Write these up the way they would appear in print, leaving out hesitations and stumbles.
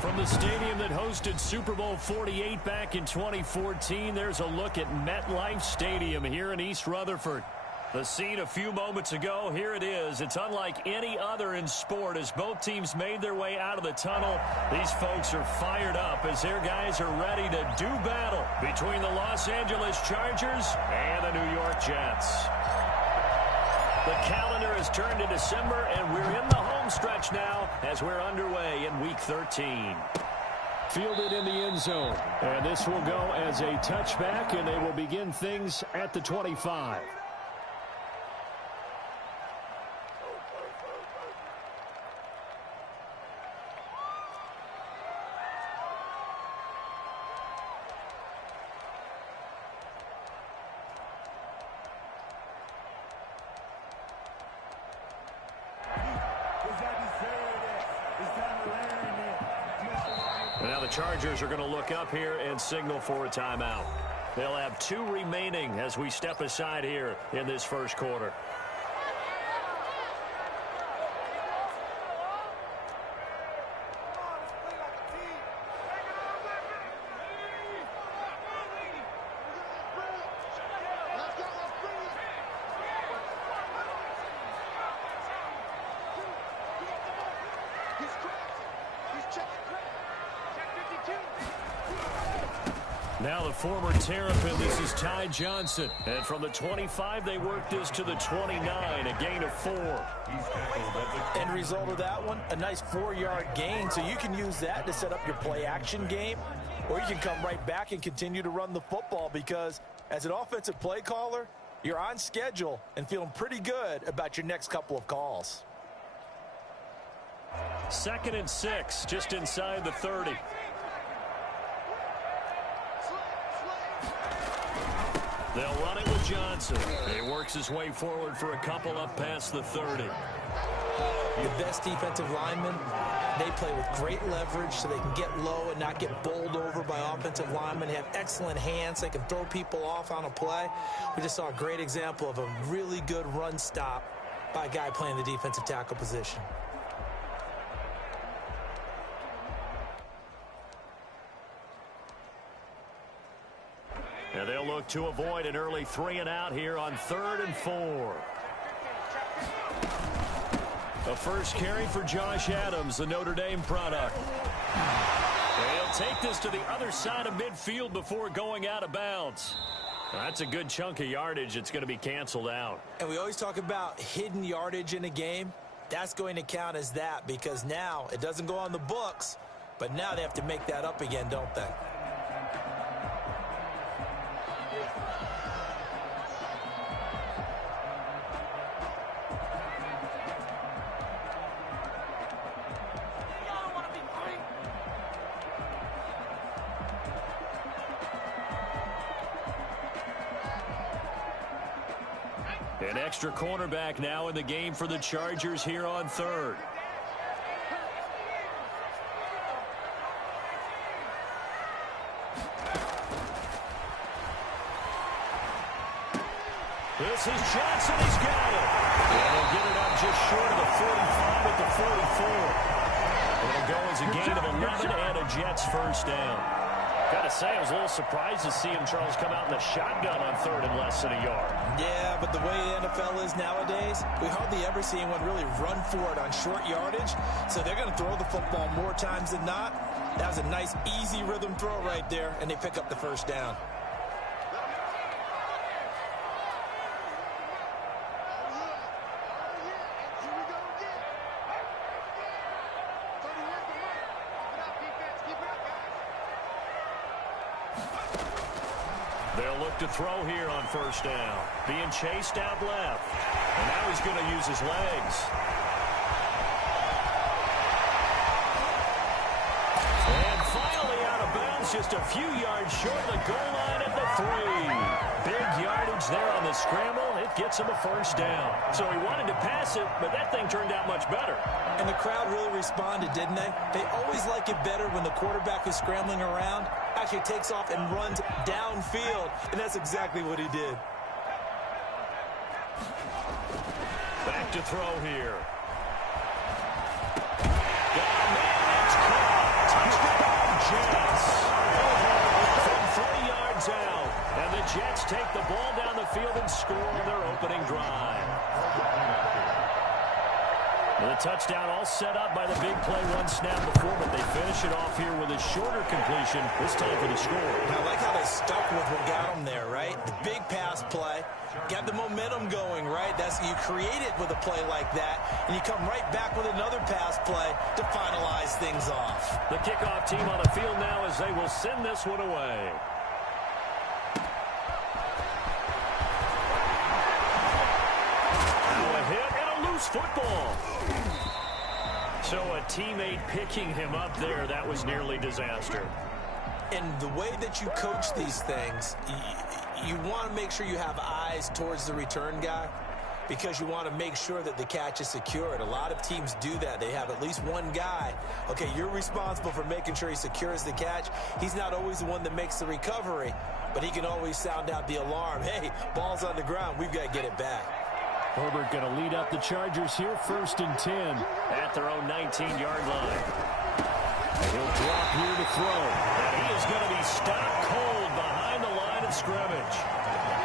From the stadium that hosted Super Bowl 48 back in 2014, there's a look at MetLife Stadium here in East Rutherford. The scene a few moments ago, here it is. It's unlike any other in sport as both teams made their way out of the tunnel. These folks are fired up as their guys are ready to do battle between the Los Angeles Chargers and the New York Jets. The calendar has turned to December, and we're in the home stretch now as we're underway in Week 13. Fielded in the end zone. And this will go as a touchback, and they will begin things at the 25. Now the Chargers are going to look up here and signal for a timeout. They'll have 2 remaining as we step aside here in this first quarter. Now the former Terrapin, this is Ty Johnson. And from the 25, they work this to the 29, a gain of 4. End result of that one, a nice 4-yard gain. So you can use that to set up your play-action game, or you can come right back and continue to run the football because as an offensive play caller, you're on schedule and feeling pretty good about your next couple of calls. 2nd and 6, just inside the 30. They'll run it with Johnson. He works his way forward for a couple up past the 30. The best defensive linemen, they play with great leverage so they can get low and not get bowled over by offensive linemen. They have excellent hands. They can throw people off on a play. We just saw a great example of a really good run stop by a guy playing the defensive tackle position. And they'll look to avoid an early 3 and out here on 3rd and 4. The first carry for Josh Adams, the Notre Dame product. He'll take this to the other side of midfield before going out of bounds. That's a good chunk of yardage. It's going to be canceled out. And we always talk about hidden yardage in a game. That's going to count as that because now it doesn't go on the books, but now they have to make that up again, don't they? An extra cornerback now in the game for the Chargers here on 3rd. This is Johnson. He's got it. And he'll get it up just short of the 45 at the 44. It'll go as a gain of 11 and a Jets first down. Gotta say, I was a little surprised to see him, Charles, come out in the shotgun on 3rd and less than a yard. Yeah, but the way the NFL is nowadays, we hardly ever see anyone really run for it on short yardage. So they're going to throw the football more times than not. That was a nice, easy rhythm throw right there, and they pick up the first down. They'll look to throw here on first down. Being chased out left. And now he's going to use his legs. And finally out of bounds, just a few yards short of the goal line at the 3. Big yardage there on the scramble. It gets him a first down. So he wanted to pass it, but that thing turned out much better. And the crowd really responded, didn't they? They always like it better when the quarterback is scrambling around, actually takes off and runs downfield, and that's exactly what he did. Back to throw here. Oh, man, that's caught. touchdown all set up by the big play one snap before, but they finish it off here with a shorter completion, this time for the score. I like how they stuck with what got them there, right? The big pass play, got the momentum going, right? You create it with a play like that, and you come right back with another pass play to finalize things off. The kickoff team on the field now as they will send this one away. Football. So a teammate picking him up there, that was nearly disaster. And the way that you coach these things, you want to make sure you have eyes towards the return guy because you want to make sure that the catch is secured. A lot of teams do that. They have at least one guy. Okay, you're responsible for making sure he secures the catch. He's not always the one that makes the recovery, but he can always sound out the alarm. Hey, ball's on the ground. We've got to get it back. Herbert going to lead up the Chargers here, 1st and 10. At their own 19-yard line. He'll drop here to throw. And he is going to be stopped cold behind the line of scrimmage.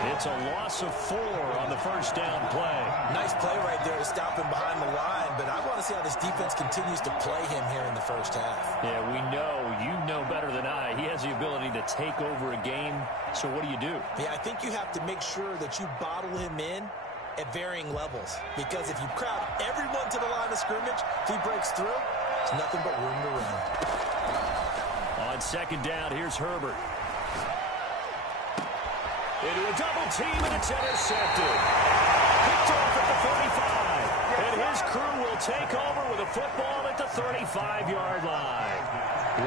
It's a loss of 4 on the first down play. Nice play right there to stop him behind the line, but I want to see how this defense continues to play him here in the first half. Yeah, we know. You know better than I. He has the ability to take over a game. So what do you do? Yeah, I think you have to make sure that you bottle him in at varying levels, because if you crowd everyone to the line of scrimmage, if he breaks through, it's nothing but room to run. On second down, here's Herbert. Into a double team, and it's intercepted. Picked off at the 45. And his crew will take over with a football at the 35-yard line.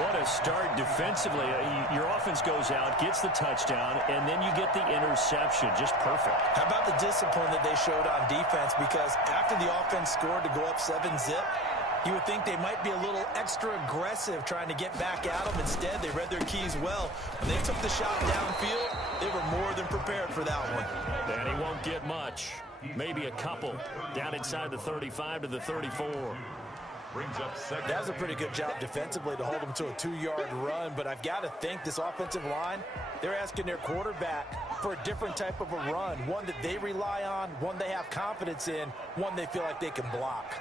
What a start defensively. Your offense goes out, gets the touchdown, and then you get the interception. Just perfect. How about the discipline that they showed on defense? Because after the offense scored to go up 7-zip, you would think they might be a little extra aggressive trying to get back at them. Instead, they read their keys well. When they took the shot downfield, they were more than prepared for that one. And he won't get much. Maybe a couple. Down inside the 35 to the 34. That was a pretty good job defensively to hold them to a 2-yard run, but I've got to think this offensive line, they're asking their quarterback for a different type of a run, one that they rely on, one they have confidence in, one they feel like they can block.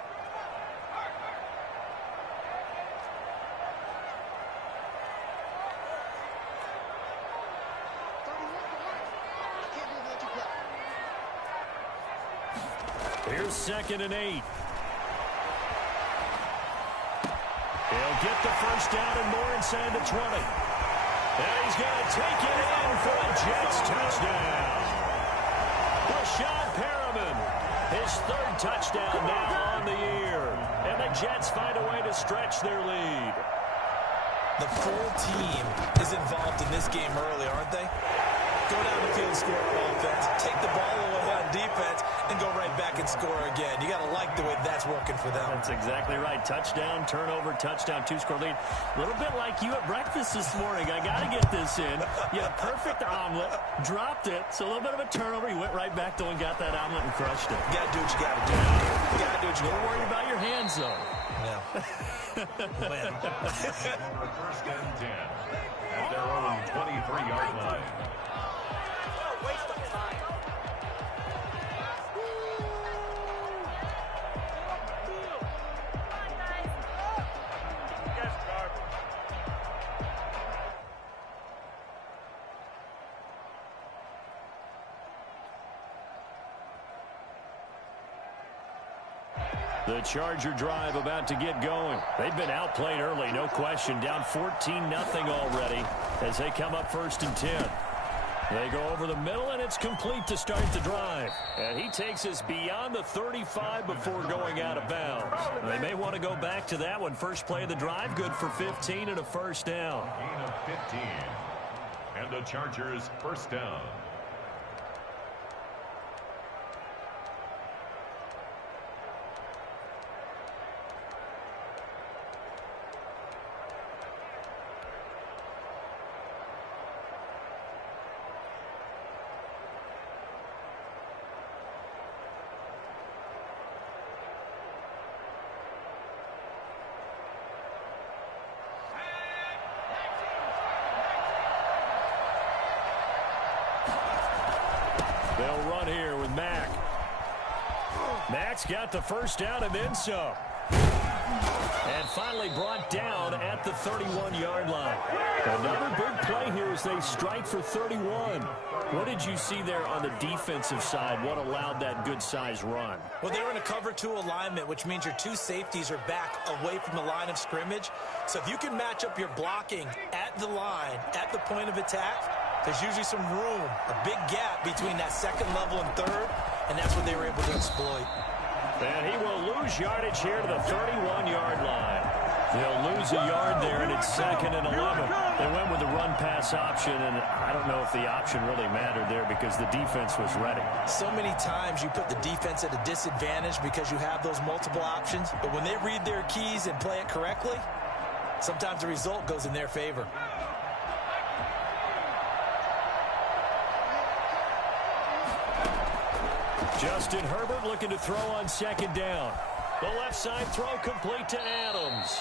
Here's 2nd and 8. He'll get the first down and more inside the 20. And he's going to take it in for a Jets touchdown. Rashad Perriman, his 3rd touchdown now on the year. And the Jets find a way to stretch their lead. The full team is involved in this game early, aren't they? Go down the field and score on offense. Take the ball away on defense and go right back and score again. You got to like the way that's working for them. That's exactly right. Touchdown, turnover, touchdown, 2-score lead. A little bit like you at breakfast this morning. I got to get this in. You had a perfect omelet, dropped it. So a little bit of a turnover. You went right back though and got that omelet and crushed it. You got to do what you got to do. You got to do what you got to do. Don't worry about your hands though. No. Man. First and 10 at their own 23-yard line. The Charger drive about to get going. They've been outplayed early, no question. Down 14-0 already as they come up 1st and 10. They go over the middle, and it's complete to start the drive. And he takes us beyond the 35 before going out of bounds. They may want to go back to that one. First play of the drive, good for 15 and a first down. Gain of 15. And the Chargers first down. They'll run here with Mack. Mack's got the first down and then some. And finally brought down at the 31-yard line. Another big play here as they strike for 31. What did you see there on the defensive side? What allowed that good-sized run? Well, they were in a cover 2 alignment, which means your 2 safeties are back away from the line of scrimmage. So if you can match up your blocking at the line, at the point of attack, there's usually some room, a big gap between that second level and third, and that's what they were able to exploit. And he will lose yardage here to the 31-yard line. They'll lose a yard there, and it's 2nd and 11. They went with the run-pass option, and I don't know if the option really mattered there because the defense was ready. So many times you put the defense at a disadvantage because you have those multiple options, but when they read their keys and play it correctly, sometimes the result goes in their favor. Justin Herbert looking to throw on 2nd down. The left side throw complete to Adams.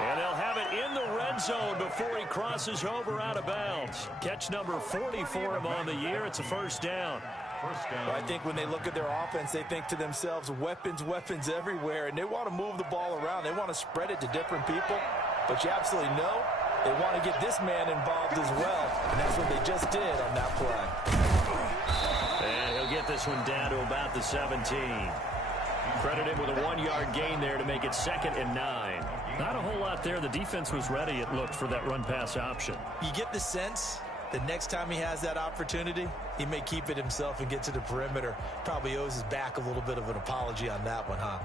And they'll have it in the red zone before he crosses over out of bounds. Catch number 40 for him on the year. It's a 1st down. Well, I think when they look at their offense, they think to themselves, weapons, weapons everywhere, and they want to move the ball around. They want to spread it to different people. But you absolutely know they want to get this man involved as well, and that's what they just did on that play. And he'll get this one down to about the 17. Credited with a 1-yard gain there to make it 2nd and 9. Not a whole lot there. The defense was ready, it looked, for that run-pass option. You get the sense the next time he has that opportunity, he may keep it himself and get to the perimeter. Probably owes his back a little bit of an apology on that one, huh?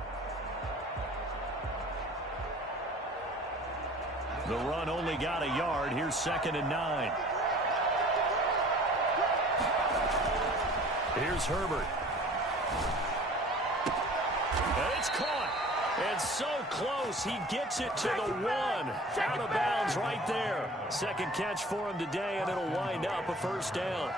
The run only got a yard. Here's 2nd and 9. Here's Herbert. And it's caught. And so close, he gets it to the 1. Out of bounds right there. 2nd catch for him today, and it'll wind up a 1st down.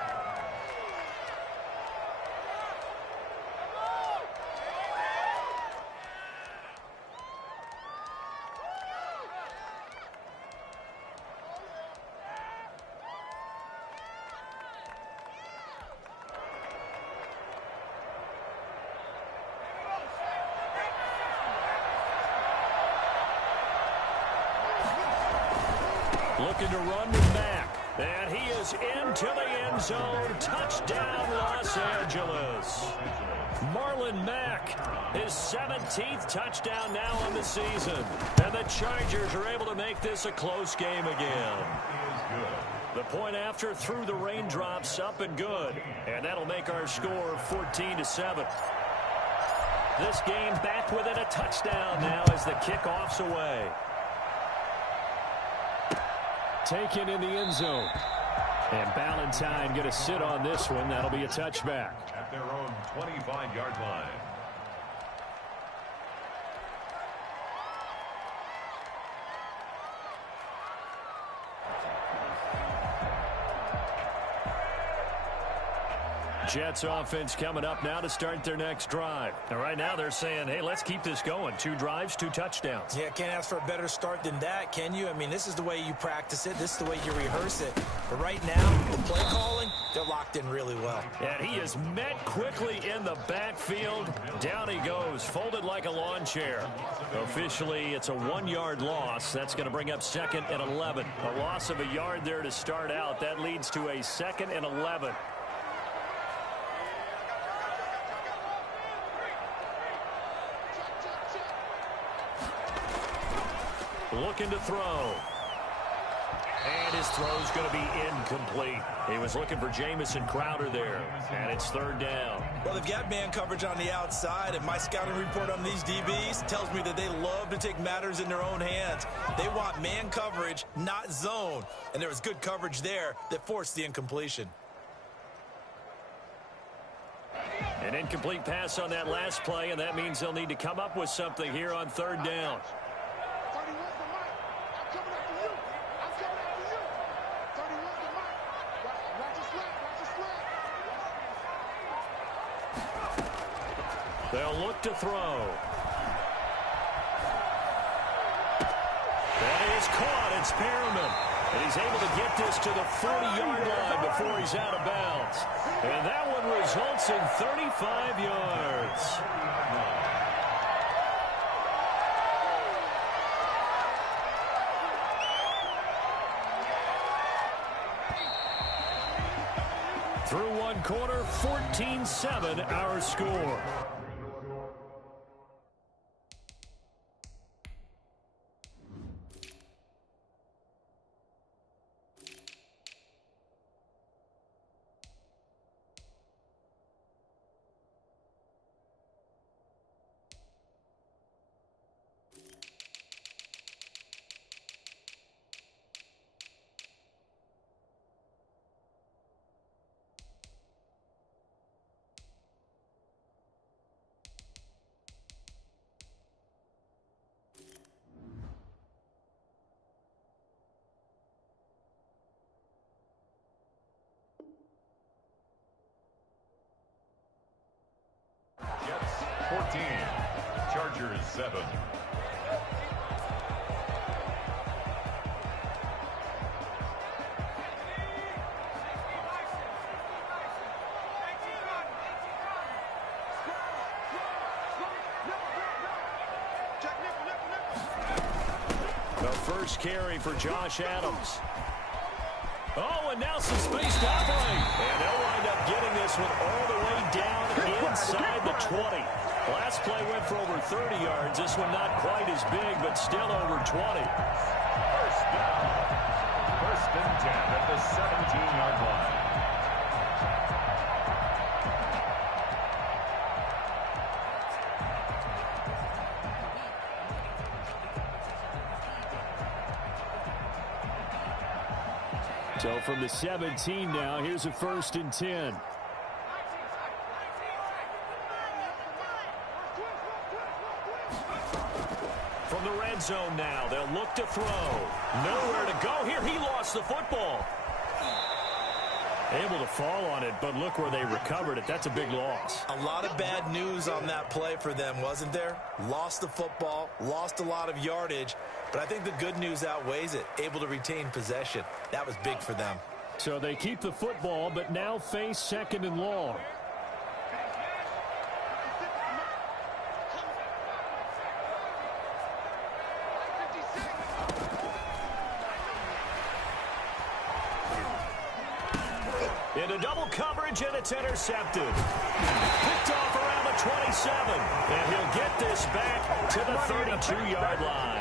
Looking to run with Mack. And he is into the end zone. Touchdown, Los Angeles. Marlon Mack, his 17th touchdown now on the season. And the Chargers are able to make this a close game again. The point after through the raindrops, up and good. And that'll make our score 14-7. This game back within a touchdown now as the kickoff's away. Taken in the end zone. And Ballantyne going to sit on this one. That'll be a touchback. At their own 25-yard line. Jets offense coming up now to start their next drive. And right now they're saying, hey, let's keep this going. 2 drives, 2 touchdowns. Yeah, can't ask for a better start than that, can you? I mean, this is the way you practice it. This is the way you rehearse it. But right now, the play calling, they're locked in really well. And he is met quickly in the backfield. Down he goes, folded like a lawn chair. Officially, it's a 1-yard loss. That's going to bring up 2nd and 11. A loss of a yard there to start out. That leads to a 2nd and 11. Looking to throw. And his throw's going to be incomplete. He was looking for Jamison Crowder there. And it's 3rd down. Well, they've got man coverage on the outside, and my scouting report on these DBs tells me that they love to take matters in their own hands. They want man coverage, not zone. And there was good coverage there that forced the incompletion. An incomplete pass on that last play, and that means they'll need to come up with something here on 3rd down. They'll look to throw. That is caught. It's Perriman. And he's able to get this to the 40-yard line before he's out of bounds. And that one results in 35 yards. Through one quarter, 14-7 our score. Jets 14, Chargers 7. The first carry for Josh Adams. Oh, and now some space to operate. And they'll wind up getting this one all the way down inside the 20. Last play went for over 30 yards. This one not quite as big, but still over 20. First down. First and 10 at the 17-yard line. So from the 17 now, here's a first and 10. From the red zone now, they'll look to throw. Nowhere to go here. He lost the football. Able to fall on it, but look where they recovered it. That's a big loss. A lot of bad news on that play for them, wasn't there? Lost the football, lost a lot of yardage, but I think the good news outweighs it. Able to retain possession. That was big for them. So they keep the football, but now face second and long. Into double coverage, and it's intercepted. Picked off around the 27. And he'll get this back to the 32-yard line.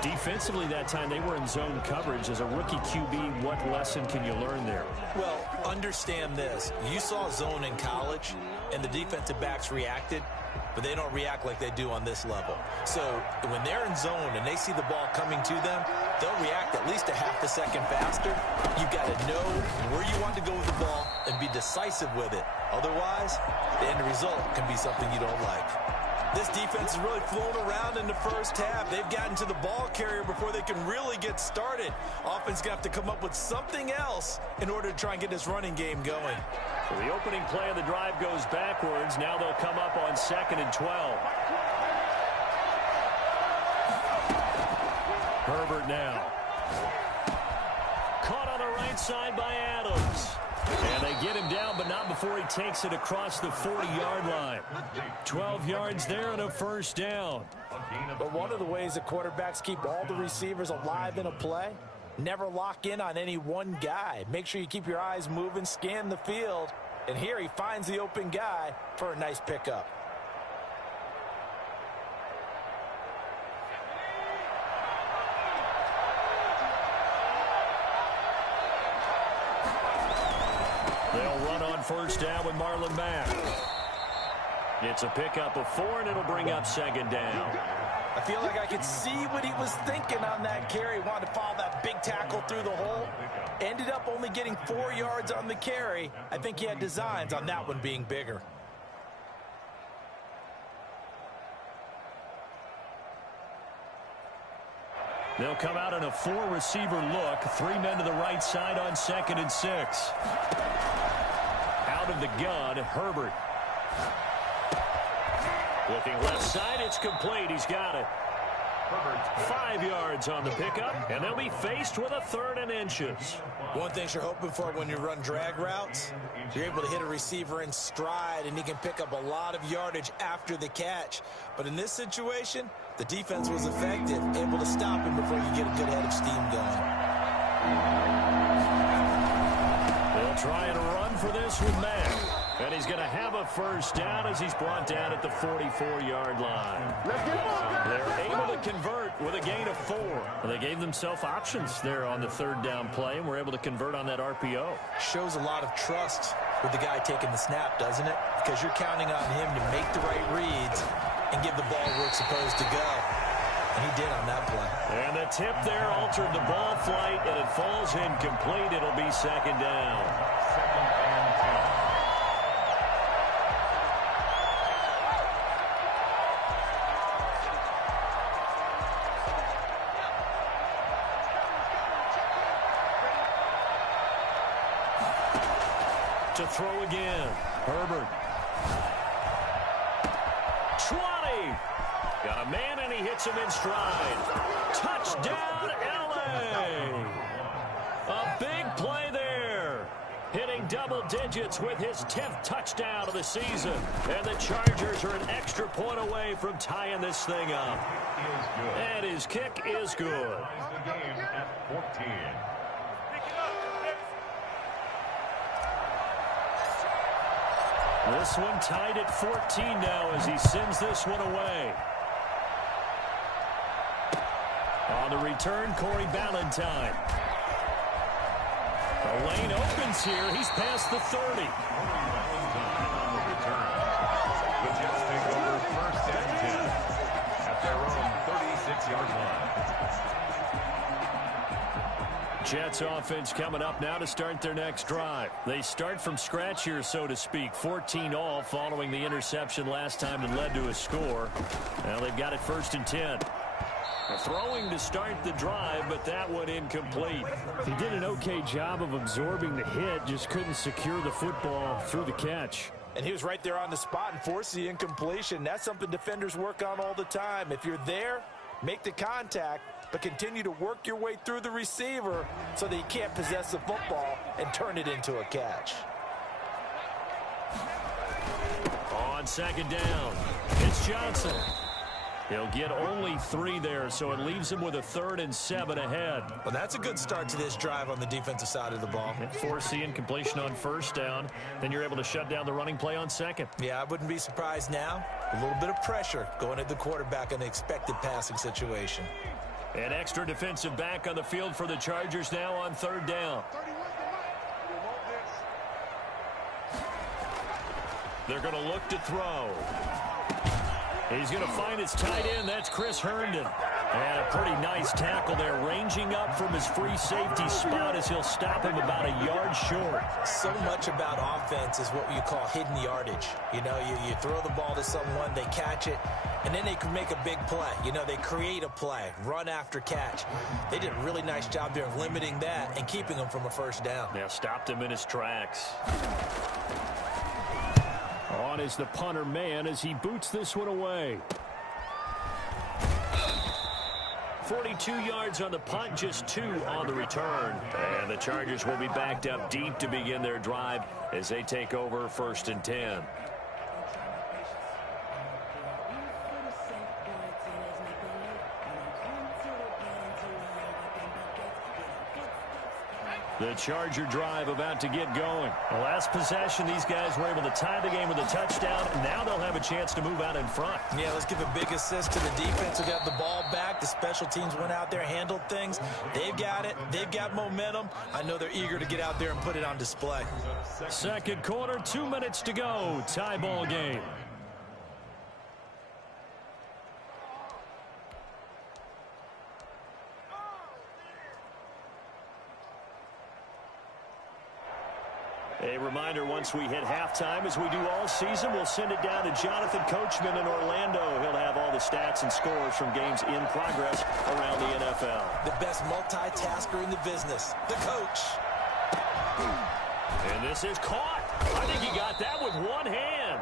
Defensively that time, they were in zone coverage. As a rookie QB, what lesson can you learn there? Well, understand this. You saw zone in college, and the defensive backs reacted, but they don't react like they do on this level. So when they're in zone and they see the ball coming to them, they'll react at least a half a second faster. You've got to know where you want to go with the ball and be decisive with it. Otherwise, the end result can be something you don't like. This defense has really flown around in the first half. They've gotten to the ball carrier before they can really get started. Offense going to have to come up with something else in order to try and get this running game going. So the opening play of the drive goes backwards. Now they'll come up on 2nd and 12. Herbert now. Caught on the right side by Adams. And they get him down, but not before he takes it across the 40-yard line. 12 yards there and a first down. But one of the ways the quarterbacks keep all the receivers alive in a play, never lock in on any one guy. Make sure you keep your eyes moving, scan the field. And here he finds the open guy for a nice pickup. They'll run on first down with Marlon Mack. It's a pickup of 4, and it'll bring up 2nd down. I feel like I could see what he was thinking on that carry. Wanted to follow that big tackle through the hole. Ended up only getting 4 yards on the carry. I think he had designs on that one being bigger. They'll come out in a 4-receiver look. 3 men to the right side on 2nd and 6. Out of the gun, Herbert. Looking left side, it's complete. He's got it. Herbert, 5 yards on the pickup, and they'll be faced with a 3rd and inches. One thing you're hoping for when you run drag routes, you're able to hit a receiver in stride, and he can pick up a lot of yardage after the catch. But in this situation, the defense was effective, able to stop him before you get a good head of steam going. They'll trying to run for this with Matt. And he's going to have a first down as he's brought down at the 44-yard line. They're able to convert with a gain of 4. They gave themselves options there on the third down play, and were able to convert on that RPO. Shows a lot of trust with the guy taking the snap, doesn't it? Because you're counting on him to make the right reads and give the ball where it's supposed to go. And he did on that play. And the tip there altered the ball flight, and it falls incomplete. It'll be second down. To throw again. Herbert. 20. Got a man, and he hits him in stride. Touchdown, L.A. A big play there. Hitting double digits with his 10th touchdown of the season. And the Chargers are an extra point away from tying this thing up. And his kick is good. The game at 14. This one tied at 14 now as he sends this one away. On the return, Corey Ballantyne. The lane opens here. He's past the 30. On the return. The Jets take over first and 10 at their own 36-yard line. Jets offense coming up now to start their next drive. They start from scratch here, so to speak. 14 all following the interception last time that led to a score. Now they've got it first and 10. Throwing to start the drive, but that one incomplete. He did an okay job of absorbing the hit, just couldn't secure the football through the catch. And he was right there on the spot and forced the incompletion. That's something defenders work on all the time. If you're there, make the contact, but continue to work your way through the receiver so that you can't possess the football and turn it into a catch. On second down, it's Johnson. He'll get only 3 there, so it leaves him with a 3rd and 7 ahead. Well, that's a good start to this drive on the defensive side of the ball. Force the incompletion on first down. Then you're able to shut down the running play on second. Yeah, I wouldn't be surprised now. A little bit of pressure going at the quarterback in the expected passing situation. An extra defensive back on the field for the Chargers now on third down. They're going to look to throw. He's going to find his tight end. That's Chris Herndon. And a pretty nice tackle there, ranging up from his free safety spot as he'll stop him about a yard short. So much about offense is what you call hidden yardage. You know, you throw the ball to someone, they catch it, and then they can make a big play. You know, they create a play, run after catch. They did a really nice job there of limiting that and keeping him from a first down. Now stopped him in his tracks. On is the punter man as he boots this one away. 42 yards on the punt, just 2 on the return. And the Chargers will be backed up deep to begin their drive as they take over first and 10. The Charger drive about to get going. The last possession, these guys were able to tie the game with a touchdown. Now they'll have a chance to move out in front. Yeah, let's give a big assist to the defense who got the ball back. The special teams went out there, handled things. They've got it. They've got momentum. I know they're eager to get out there and put it on display. Second quarter, 2 minutes to go. Tie ball game. A reminder, once we hit halftime, as we do all season, we'll send it down to Jonathan Coachman in Orlando. He'll have all the stats and scores from games in progress around the NFL. The best multitasker in the business, the coach. And this is caught. I think he got that with one hand.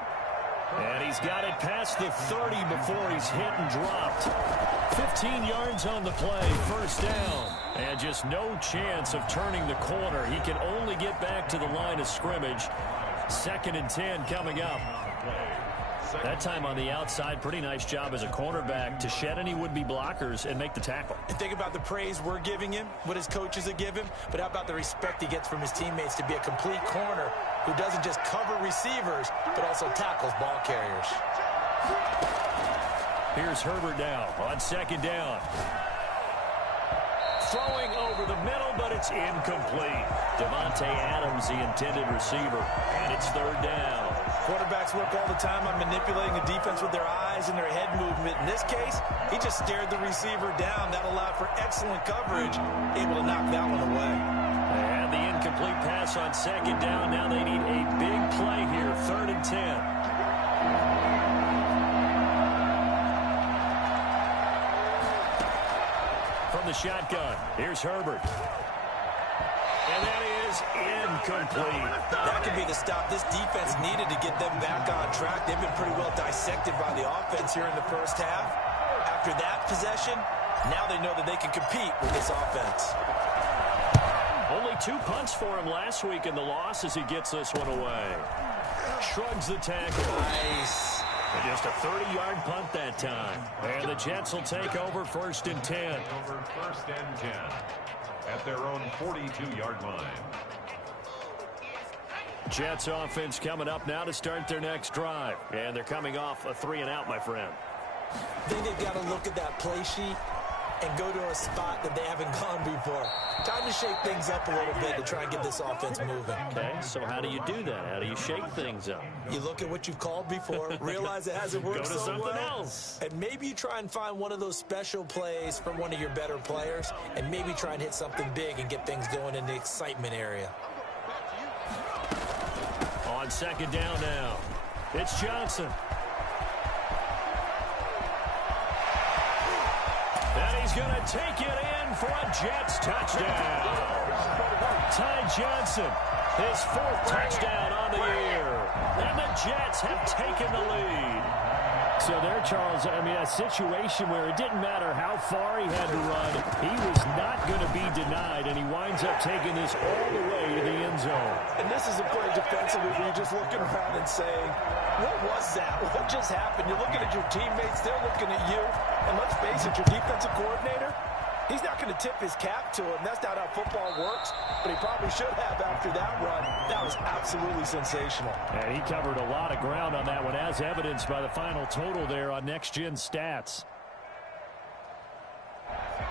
And he's got it past the 30 before he's hit and dropped. 15 yards on the play, first down. And just no chance of turning the corner. He can only get back to the line of scrimmage. Second and 10 coming up. That time on the outside, pretty nice job as a cornerback to shed any would-be blockers and make the tackle. And think about the praise we're giving him, what his coaches are giving, but how about the respect he gets from his teammates to be a complete corner who doesn't just cover receivers, but also tackles ball carriers. Here's Herbert now on second down. Throwing over the middle, but it's incomplete. Devontae Adams, the intended receiver, and it's third down. Quarterbacks work all the time on manipulating a defense with their eyes and their head movement. In this case, he just stared the receiver down. That allowed for excellent coverage, able to knock that one away. They had the incomplete pass on second down. Now they need a big play here, 3rd and 10. From the shotgun, here's Herbert. And that is incomplete. That could be the stop this defense needed to get them back on track. They've been pretty well dissected by the offense here in the first half. After that possession, now they know that they can compete with this offense. Only 2 punts for him last week in the loss as he gets this one away. Shrugs the tackle. Nice. And just a 30-yard punt that time. And the Jets will take over 1st and 10. Over 1st and 10 at their own 42-yard line. Jets offense coming up now to start their next drive. And they're coming off a 3-and-out, my friend. I think they've got to look at that play sheet and go to a spot that they haven't gone before. Time to shake things up a little bit to try and get this offense moving. Okay, so how do you do that? How do you shake things up? You look at what you've called before, realize it hasn't worked Go to so something well, else. and maybe you try and find one of those special plays from one of your better players, and maybe try and hit something big and get things going in the excitement area. On second down now, it's Johnson. And he's going to take it in for a Jets touchdown. Ty Johnson, his 4th touchdown on the year. And the Jets have taken the lead. So there, Charles, I mean, a situation where it didn't matter how far he had to run. He was not going to be denied, and he winds up taking this all the way to the end zone. And this is a play defensively where you're just looking around and saying, what was that? What just happened? You're looking at your teammates, they're looking at you. And let's face it, your defensive coordinator, he's not going to tip his cap to him. That's not how football works, but he probably should have after that run. That was absolutely sensational. And he covered a lot of ground on that one, as evidenced by the final total there on Next Gen Stats.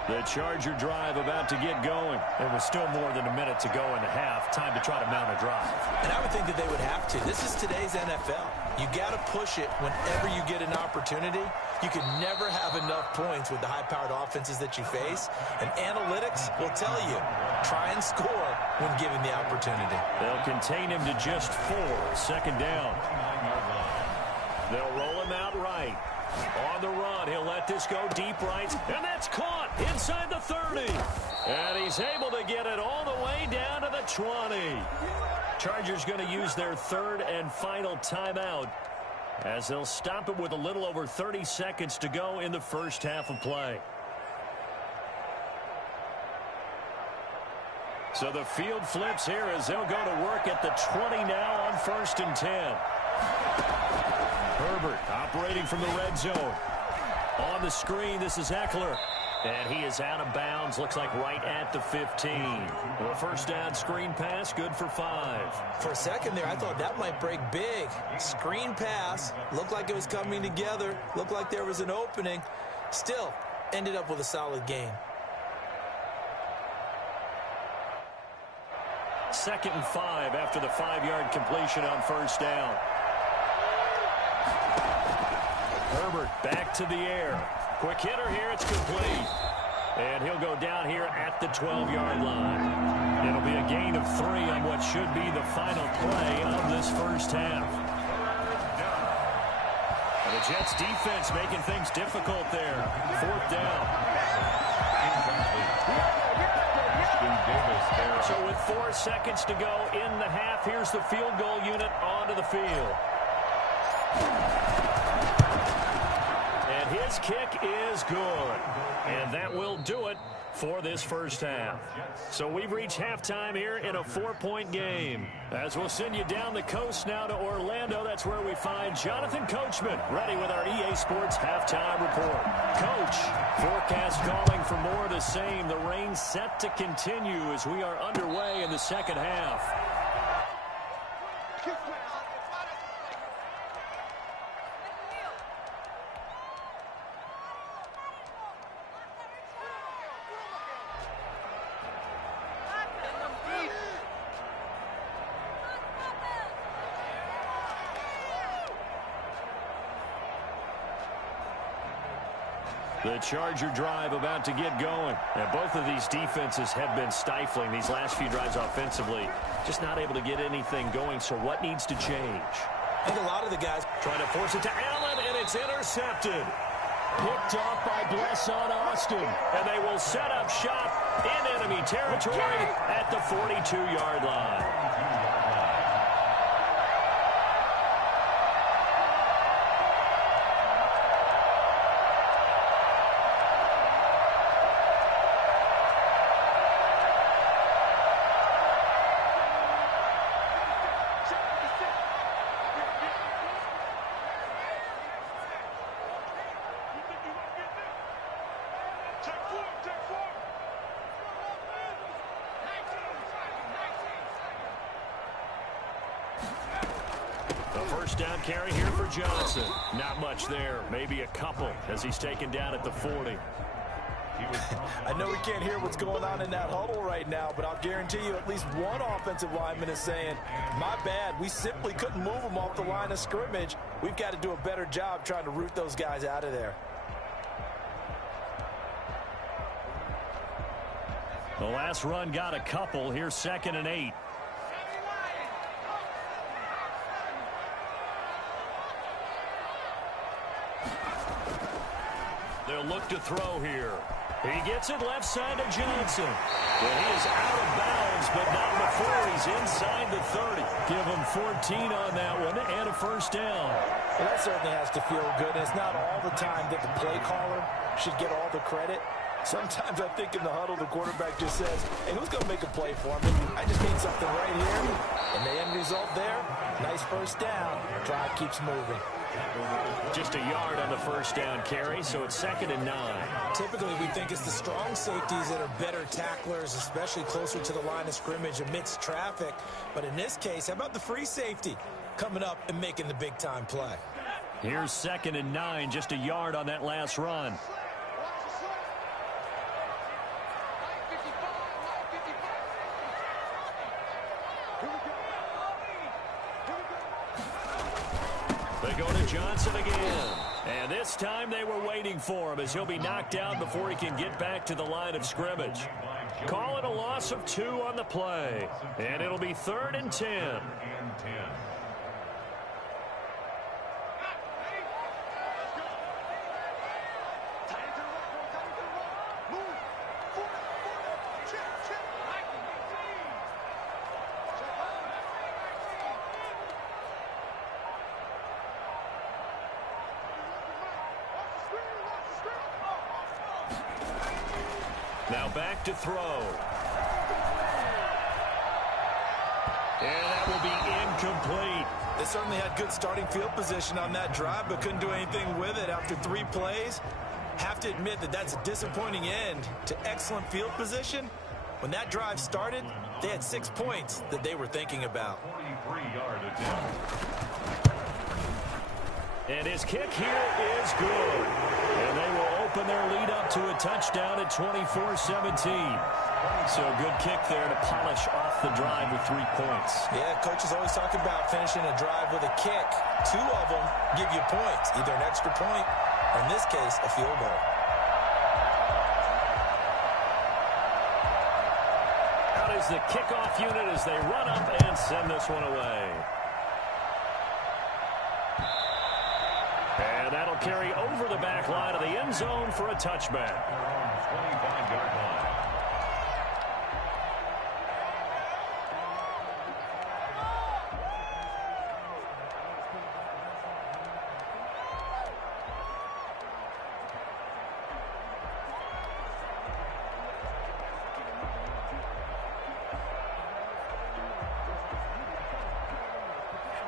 The Charger drive about to get going. There was still more than a minute to go in the half. Time to try to mount a drive. And I would think that they would have to. This is today's NFL. You got to push it whenever you get an opportunity. You can never have enough points with the high-powered offenses that you face. And analytics will tell you, try and score when given the opportunity. They'll contain him to just 4. Second down. They'll roll him out right. On the run, he'll let this go deep right, and that's caught inside the 30. And he's able to get it all the way down to the 20. Chargers going to use their 3rd and final timeout as they'll stop it with a little over 30 seconds to go in the first half of play. So the field flips here as they'll go to work at the 20 now on 1st and 10. Herbert operating from the red zone. On the screen, this is Eckler. And he is out of bounds, looks like right at the 15. The first down screen pass, good for 5. For a second there, I thought that might break big. Screen pass, looked like it was coming together, looked like there was an opening. Still, ended up with a solid gain. 2nd and 5 after the 5-yard completion on first down. Herbert back to the air. Quick hitter here, it's complete. And he'll go down here at the 12-yard line. It'll be a gain of 3 on what should be the final play of this first half. And the Jets defense making things difficult there. 4th down. So with 4 seconds to go in the half, here's the field goal unit onto the field. And his kick is good. And that will do it for this first half. So we've reached halftime here in a 4-point game. As we'll send you down the coast now to Orlando, that's where we find Jonathan Coachman, ready with our EA Sports halftime report. Coach, forecast calling for more of the same. The rain set to continue as we are underway in the second half. The Charger drive about to get going. And both of these defenses have been stifling these last few drives offensively. Just not able to get anything going, so what needs to change? I think a lot of the guys trying to force it to Allen, and it's intercepted. Picked off by Bless on Austin. And they will set up shop in enemy territory at the 42-yard line. First down carry here for Johnson. Not much there. Maybe a couple as he's taken down at the 40. I know we can't hear what's going on in that huddle right now, but I'll guarantee you at least one offensive lineman is saying, my bad, we simply couldn't move them off the line of scrimmage. We've got to do a better job trying to root those guys out of there. The last run got a couple. Here's 2nd and 8. They'll look to throw here. He gets it left side to Johnson. And he is out of bounds, but not before he's inside the 30. Give him 14 on that one and a first down. Well, that certainly has to feel good. And it's not all the time that the play caller should get all the credit. Sometimes I think in the huddle, the quarterback just says, hey, who's going to make a play for me? I just need something right here. And the end result there, nice first down. Drive keeps moving. Just a yard on the first down carry, so it's 2nd and 9. Typically, we think it's the strong safeties that are better tacklers, especially closer to the line of scrimmage amidst traffic. But in this case, how about the free safety coming up and making the big-time play? Here's 2nd and 9, just a yard on that last run. They go to Johnson again. And this time they were waiting for him as he'll be knocked down before he can get back to the line of scrimmage. Call it a loss of 2 on the play. And it'll be 3rd and 10. Now back to throw. And that will be incomplete. They certainly had good starting field position on that drive, but couldn't do anything with it after 3 plays. Have to admit that that's a disappointing end to excellent field position. When that drive started, they had 6 points that they were thinking about. 43-yard attempt. And his kick here is good. And they will open their lead up to a touchdown at 24-17. So a good kick there to polish off the drive with 3 points. Yeah, coaches always talk about finishing a drive with a kick. 2 of them give you points, either an extra point or, in this case, a field goal. Out is the kickoff unit as they run up and send this one away. And that'll carry over the back line of the end zone for a touchback. 25-yard line.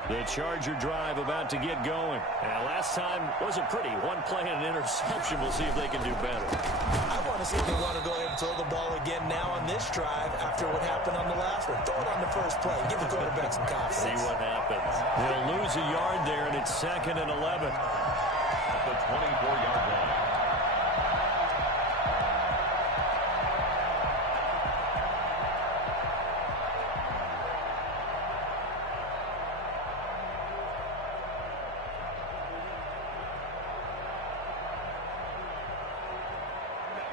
The Charger drive about to get going. And last time wasn't pretty. One play and an interception. We'll see if they can do better. I want to see if they want to go ahead and throw the ball again now on this drive after what happened on the last one. Throw it on the first play. Give the quarterback some confidence. See what happens. They'll lose a yard there, and it's 2nd and 11. At the 24-yard line.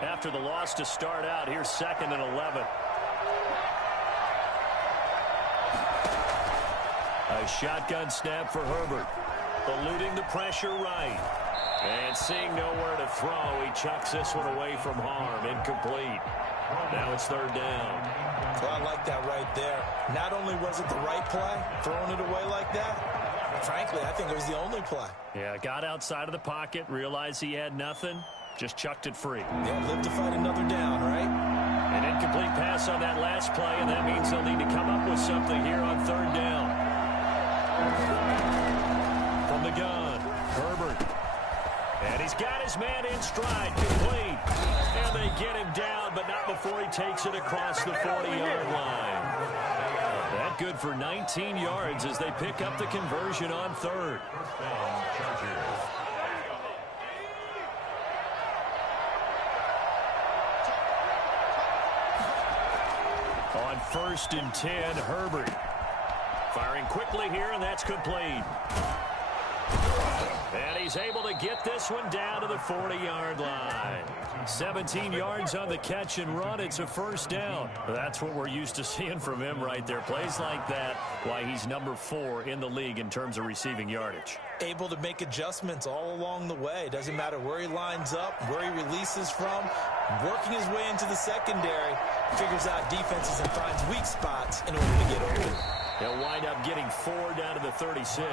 After the loss to start out, here's 2nd and 11. A shotgun snap for Herbert. Eluding the pressure right. And seeing nowhere to throw, he chucks this one away from harm. Incomplete. Now it's 3rd down. Well, I like that right there. Not only was it the right play, throwing it away like that, but frankly, I think it was the only play. Yeah, got outside of the pocket, realized he had nothing, just chucked it free. They'll live to fight another down, right? An incomplete pass on that last play, and that means they'll need to come up with something here on 3rd down. From the gun, Herbert. And he's got his man in stride, complete. And they get him down, but not before he takes it across the 40-yard line. That good for 19 yards as they pick up the conversion on 3rd. On 1st and 10, Herbert. Firing quickly here, and that's complete. And he's able to get this one down to the 40-yard line. 17 yards on the catch and run. It's a 1st down. That's what we're used to seeing from him right there. Plays like that, why he's number 4 in the league in terms of receiving yardage. Able to make adjustments all along the way. Doesn't matter where he lines up, where he releases from. Working his way into the secondary. Figures out defenses and finds weak spots in order to get open. He'll wind up getting 4 down to the 36.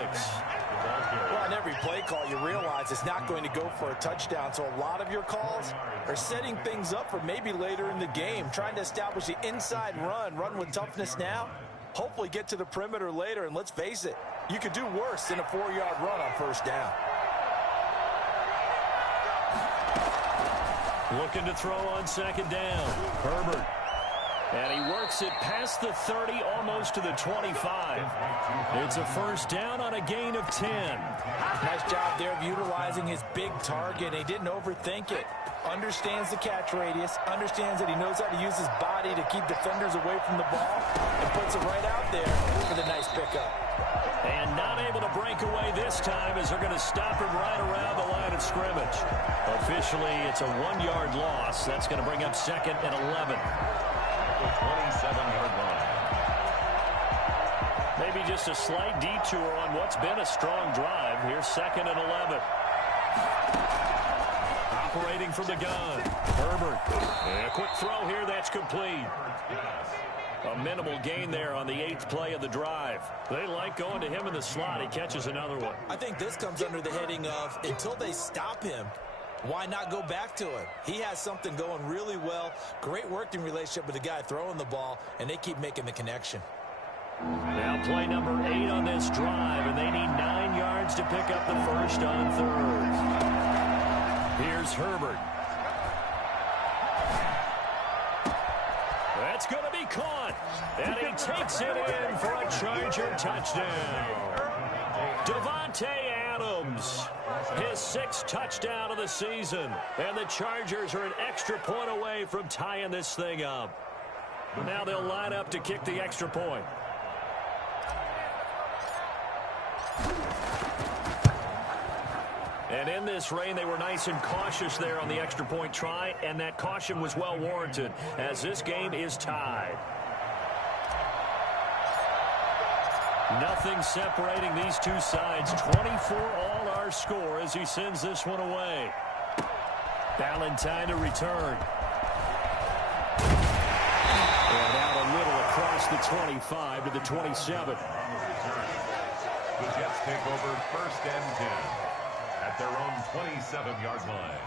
Well, on every play call, you realize it's not going to go for a touchdown. So a lot of your calls are setting things up for maybe later in the game. Trying to establish the inside run with toughness now. Hopefully get to the perimeter later. And let's face it, you could do worse than a 4-yard run on 1st down. Looking to throw on 2nd down. Herbert. And he works it past the 30, almost to the 25. It's a 1st down on a gain of 10. Nice job there of utilizing his big target. He didn't overthink it. Understands the catch radius. Understands that he knows how to use his body to keep defenders away from the ball. And puts it right out there for the nice pickup. And not able to break away this time as they're going to stop him right around the line of scrimmage. Officially, it's a 1-yard loss. That's going to bring up 2nd and 11. 27-yard line. Maybe just a slight detour on what's been a strong drive. Here's 2nd and 11. Operating from the gun. Herbert. And a quick throw here. That's complete. A minimal gain there on the 8th play of the drive. They like going to him in the slot. He catches another one. I think this comes under the heading of until they stop him, why not go back to him? He has something going really well. Great working relationship with the guy throwing the ball, and they keep making the connection. Now play number 8 on this drive, and they need 9 yards to pick up the 1st on 3rd. Here's Herbert. That's going to be caught, and he takes it in for a Charger touchdown. Davante Adams, his 6th touchdown of the season, and the Chargers are an extra point away from tying this thing up. Now they'll line up to kick the extra point. And in this rain, they were nice and cautious there on the extra point try, and that caution was well warranted as this game is tied. Nothing separating these two sides. 24 all our score as he sends this one away. Ballantyne to return. And out a little across the 25 to the 27. The Jets take over 1st and 10 at their own 27-yard line.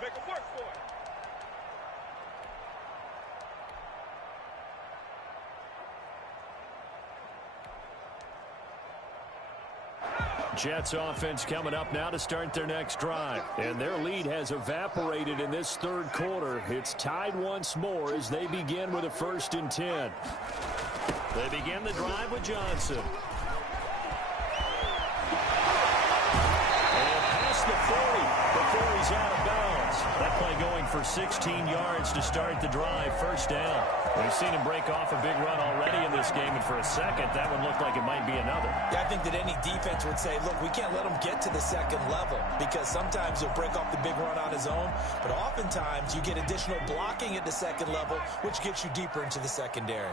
Make them work for it. Jets offense coming up now to start their next drive. And their lead has evaporated in this third quarter. It's tied once more as they begin with a 1st and 10. They begin the drive with Johnson. And past the 40 before he's out of bounds. That play going for 16 yards to start the drive. 1st down. We've seen him break off a big run already in this game, and for a second, that one looked like it might be another. Yeah, I think that any defense would say, look, we can't let him get to the second level, because sometimes he'll break off the big run on his own, but oftentimes you get additional blocking at the second level, which gets you deeper into the secondary.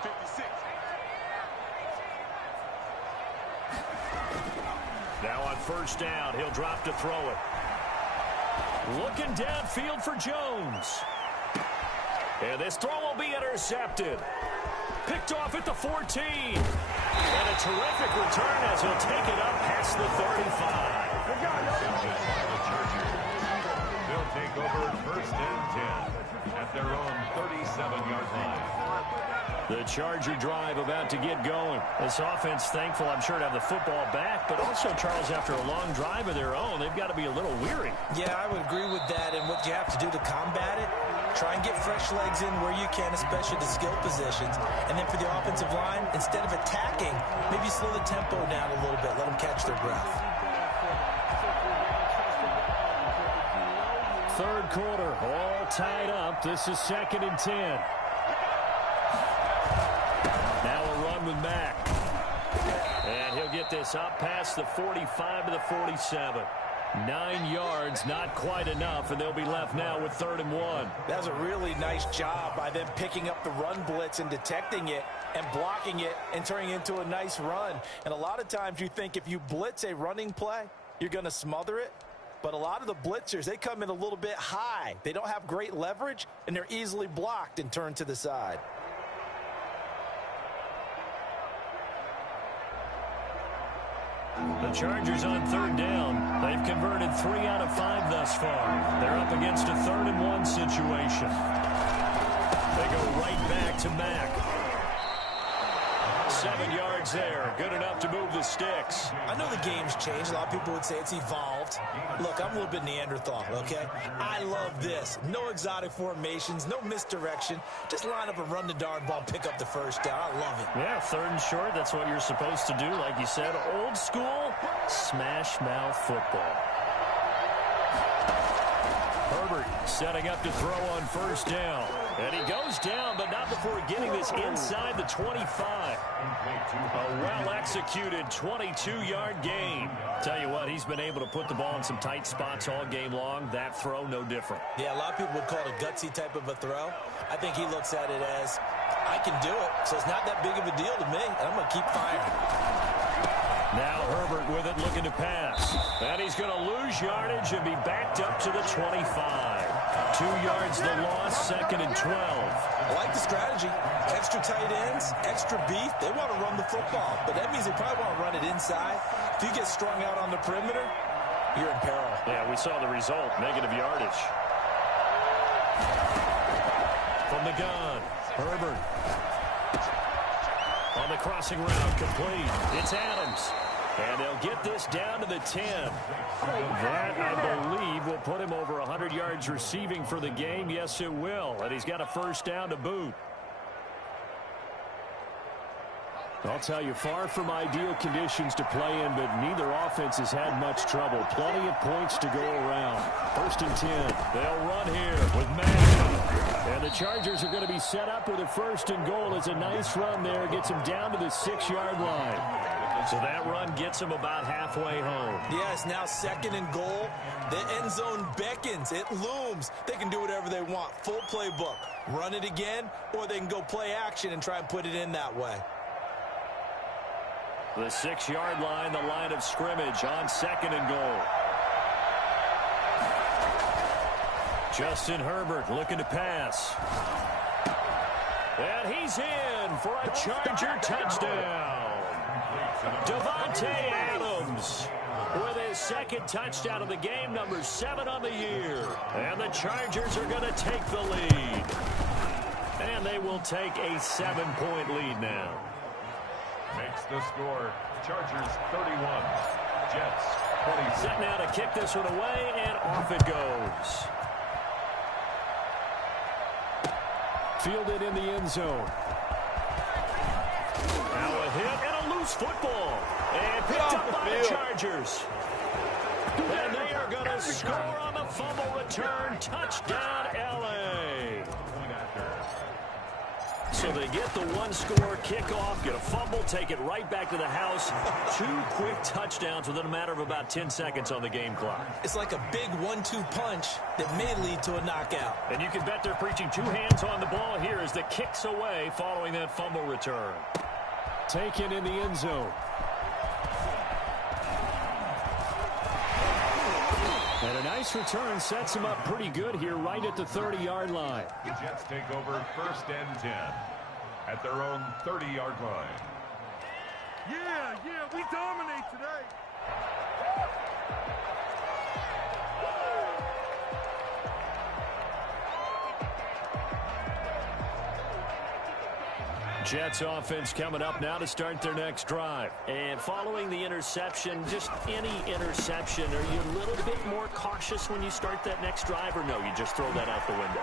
56. Now on 1st down, he'll drop to throw it. Looking downfield for Jones. And this throw will be intercepted. Picked off at the 14. And a terrific return as he'll take it up past the 35. They'll take over 1st and 10 at their own 37-yard line. The Charger drive about to get going. This offense, thankful, I'm sure, to have the football back, but also, Charles, after a long drive of their own, they've got to be a little weary. Yeah, I would agree with that, and what you have to do to combat it, try and get fresh legs in where you can, especially the skill positions. And then for the offensive line, instead of attacking, maybe slow the tempo down a little bit, let them catch their breath. Third quarter, all tied up. This is 2nd and 10. Now a run with Mack. And he'll get this up past the 45 to the 47. 9 yards, not quite enough, and they'll be left now with 3rd and 1. That was a really nice job by them picking up the run blitz and detecting it and blocking it and turning it into a nice run. And a lot of times you think if you blitz a running play, you're going to smother it. But a lot of the blitzers, they come in a little bit high. They don't have great leverage, and they're easily blocked and turned to the side. The Chargers on 3rd down. They've converted 3 out of 5 thus far. They're up against a 3rd and 1 situation. They go right back to Mack. 7 yards there. Good enough to move the sticks. I know the game's changed. A lot of people would say it's evolved. Look, I'm a little bit Neanderthal, okay? I love this. No exotic formations, no misdirection. Just line up and run the darn ball, pick up the 1st down. I love it. Yeah, 3rd and short. That's what you're supposed to do. Like you said, old school, smash mouth football. Herbert setting up to throw on 1st down. And he goes down, but not before getting this inside the 25. A well-executed 22-yard gain. Tell you what, he's been able to put the ball in some tight spots all game long. That throw, no different. Yeah, a lot of people would call it a gutsy type of a throw. I think he looks at it as, I can do it, so it's not that big of a deal to me, and I'm going to keep firing. Now Herbert with it, looking to pass. And he's going to lose yardage and be backed up to the 25. 2 yards the loss, 2nd and 12. I like the strategy. Extra tight ends, extra beef. They want to run the football, but that means they probably want to run it inside. If you get strung out on the perimeter, you're in peril. Yeah, we saw the result, negative yardage. From the gun, Herbert. On the crossing route, complete. It's Adams. And they'll get this down to the 10. That, I believe, will put him over 100 yards receiving for the game. Yes, it will. And he's got a 1st down to boot. I'll tell you, far from ideal conditions to play in, but neither offense has had much trouble. Plenty of points to go around. 1st and 10. They'll run here with Madden. And the Chargers are going to be set up with a 1st and goal. It's a nice run there. Gets them down to the 6-yard line. So that run gets them about halfway home. Yes, now 2nd and goal. The end zone beckons. It looms. They can do whatever they want. Full playbook. Run it again, or they can go play action and try and put it in that way. The 6-yard line, the line of scrimmage on 2nd and goal. Justin Herbert looking to pass. And he's in for a Charger touchdown. Davante Adams with his 2nd touchdown of the game, number 7 on the year. And the Chargers are going to take the lead. And they will take a 7-point lead now. Makes the score. Chargers 31. Jets 24. Set now to kick this one away, and off it goes. Fielded in the end zone. Now a hit and a loose football. And picked up by the Chargers. And they are going to score on the fumble return. Touchdown, L.A. So they get the one-score kickoff, get a fumble, take it right back to the house. 2 quick touchdowns within a matter of about 10 seconds on the game clock. It's like a big 1-2 punch that may lead to a knockout. And you can bet they're preaching 2 hands on the ball here as the kick's away following that fumble return. Taken in the end zone. And a nice return sets him up pretty good here right at the 30-yard line. The Jets take over 1st and 10 at their own 30-yard line. Yeah, we dominate today. Jets offense coming up now to start their next drive. And following the interception, just any interception, are you a little bit more cautious when you start that next drive, or no, you just throw that out the window?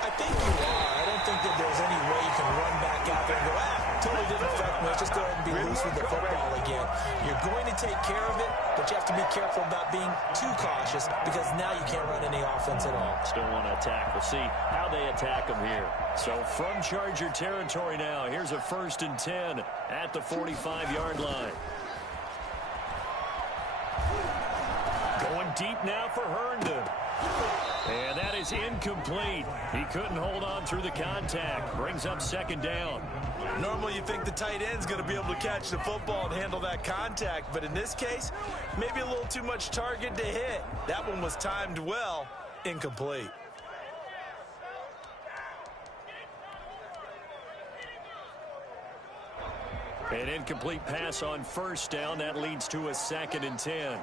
I think you are. I don't think that there's any way you can run back out there and go, totally didn't affect me. Just go ahead and be loose with the football again. You're going to take care of it, but you have to be careful about being too cautious because now you can't run any offense at all. Still want to attack. We'll see how they attack them here. So from Charger territory now, here's a 1st and 10 at the 45-yard line. Going deep now for Herndon. And that is incomplete. He couldn't hold on through the contact. Brings up 2nd down. Normally you think the tight end's going to be able to catch the football and handle that contact, but in this case, maybe a little too much target to hit. That one was timed well, incomplete. An incomplete pass on 1st down. That leads to a 2nd and 10.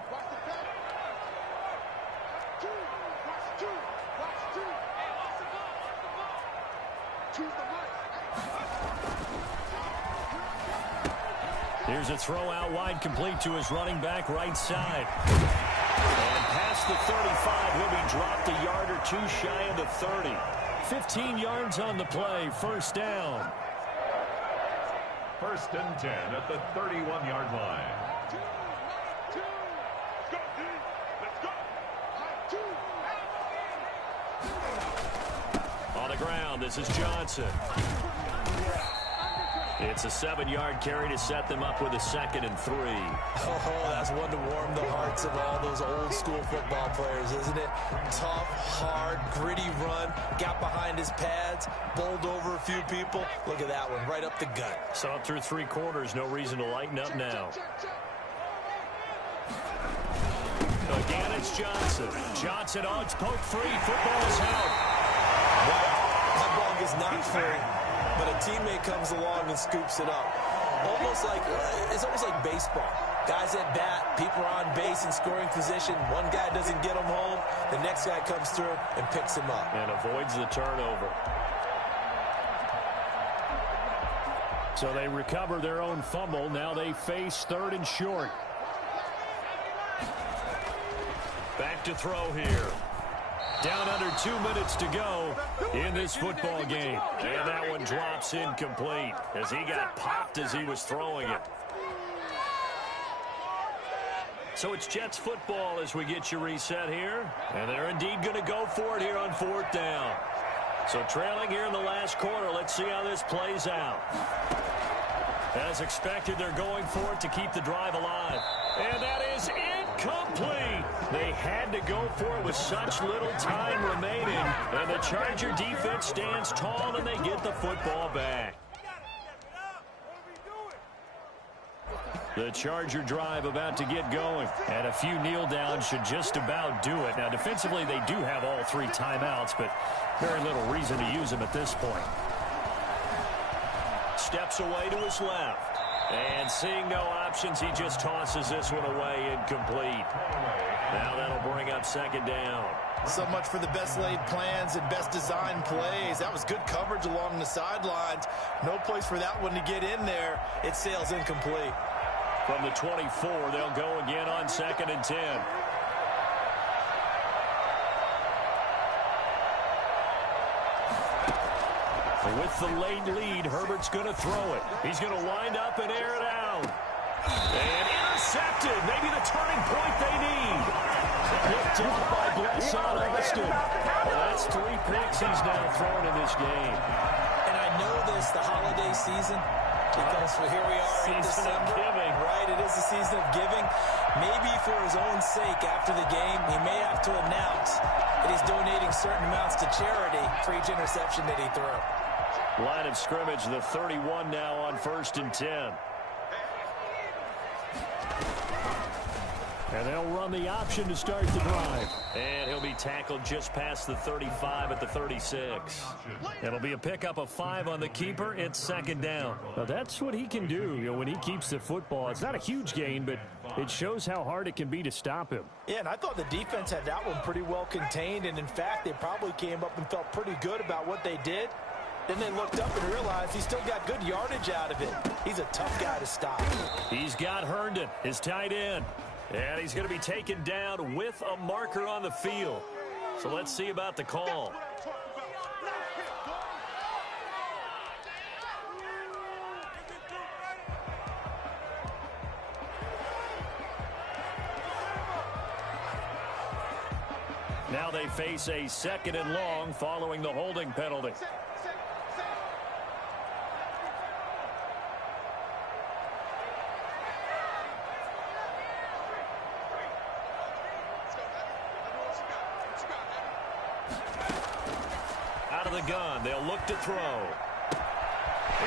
Here's a throw out wide, complete to his running back right side. And past the 35, he'll be dropped a yard or 2 shy of the 30. 15 yards on the play, 1st down. 1st and 10 at the 31-yard line. On the ground, this is Johnson. It's a 7-yard carry to set them up with a 2nd and 3. Oh, that's one to warm the hearts of all those old school football players, isn't it? Tough, hard, gritty run, got behind his pads, bowled over a few people. Look at that one, right up the gut. Saw it through 3 quarters, no reason to lighten up now. Again, it's Johnson. Johnson, it's poke free. Football is out. Wow, that ball gets knocked free, but a teammate comes along and scoops it up. It's almost like baseball. Guys at bat, people are on base in scoring position. One guy doesn't get them home. The next guy comes through and picks him up. And avoids the turnover. So they recover their own fumble. Now they face 3rd and short. Back to throw here. Down under 2 minutes to go in this football game. And that one drops incomplete as he got popped as he was throwing it. So it's Jets football as we get you reset here. And they're indeed going to go for it here on 4th down. So trailing here in the last quarter. Let's see how this plays out. As expected, they're going for it to keep the drive alive. And that is incomplete. They had to go for it with such little time remaining. And the Charger defense stands tall and they get the football back. The Charger drive about to get going. And a few kneel downs should just about do it. Now, defensively, they do have all 3 timeouts, but very little reason to use them at this point. Steps away to his left. And seeing no options, he just tosses this one away, incomplete. Now that'll bring up second down. So much for the best laid plans and best designed plays. That was good coverage along the sidelines. No place for that one to get in there. It sails incomplete. From the 24, they'll go again on 2nd and 10. With the late lead, Herbert's going to throw it. He's going to wind up and air it out. And intercepted. Maybe the turning point they need. Picked up by Blesson Austin. Well, that's 3 picks he's now thrown in this game. And I know this, the holiday season, because here we are in December. Giving. Right, it is the season of giving. Maybe for his own sake after the game, he may have to announce that he's donating certain amounts to charity for each interception that he threw. Line of scrimmage, the 31 now on 1st and 10. And they'll run the option to start the drive. And he'll be tackled just past the 35 at the 36. It'll be a pickup of 5 on the keeper. It's 2nd down. Now that's what he can do, when he keeps the football. It's not a huge gain, but it shows how hard it can be to stop him. Yeah, and I thought the defense had that one pretty well contained. And, in fact, they probably came up and felt pretty good about what they did. Then they looked up and realized he still got good yardage out of it. He's a tough guy to stop. He's got Herndon, his tight end. And he's going to be taken down with a marker on the field. So let's see about the call. Now they face a 2nd and long following the holding penalty. Out of the gun, they'll look to throw.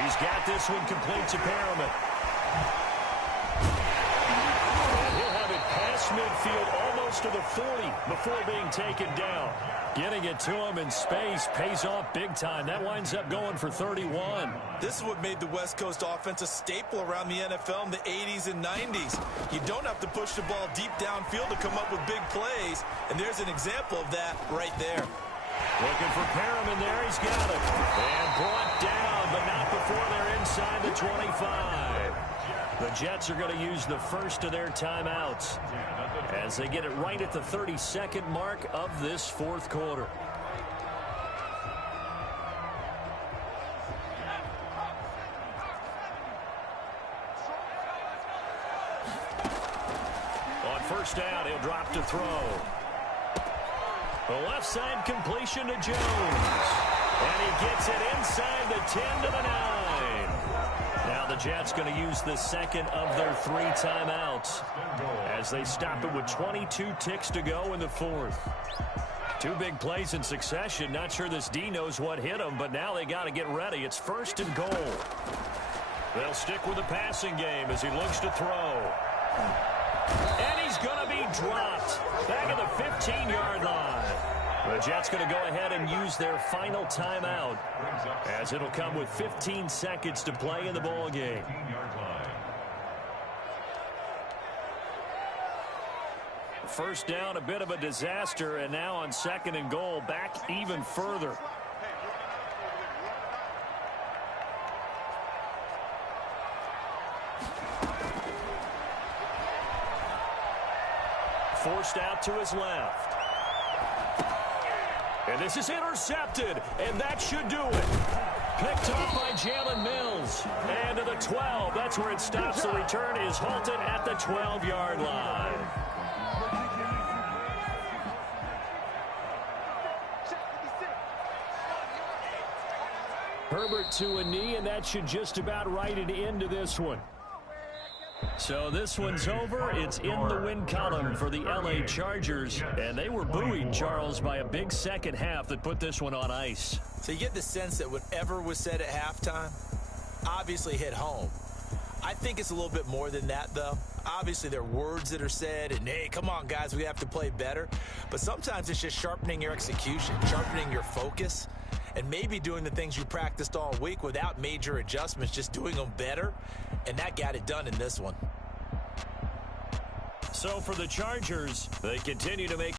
He's got this one complete to Perriman. And he'll have it past midfield almost to the 40 before being taken down. Getting it to him in space pays off big time. That winds up going for 31. This is what made the West Coast offense a staple around the NFL in the 80s and 90s. You don't have to push the ball deep downfield to come up with big plays, and there's an example of that right there. Looking for Perriman there. He's got it. And brought down, but not before they're inside the 25. The Jets are going to use the first of their timeouts as they get it right at the 32nd mark of this 4th quarter. On 1st down, he'll drop to throw. The left side completion to Jones. And he gets it inside the 10 to the 9. Now the Jets going to use the 2nd of their 3 timeouts as they stop it with 22 ticks to go in the 4th. 2 big plays in succession. Not sure this D knows what hit him, but now they got to get ready. It's 1st and goal. They'll stick with the passing game as he looks to throw. And he's going to be dropped back at the 15-yard line. The Jets going to go ahead and use their final timeout as it'll come with 15 seconds to play in the ball game. First down, a bit of a disaster, and now on 2nd and goal, back even further. Forced out to his left. And this is intercepted, and that should do it. Picked up by Jalen Mills. And to the 12, that's where it stops. The return is halted at the 12-yard line. Herbert to a knee, and that should just about write it into this one. So this one's over. It's in the win column for the L.A. Chargers. And they were buoyed, Charles, by a big second half that put this one on ice. So you get the sense that whatever was said at halftime obviously hit home. I think it's a little bit more than that, though. Obviously, there are words that are said, and, hey, come on, guys, we have to play better. But sometimes it's just sharpening your execution, sharpening your focus. and maybe doing the things you practiced all week without major adjustments, just doing them better, and that got it done in this one. So for the Chargers, they continue to make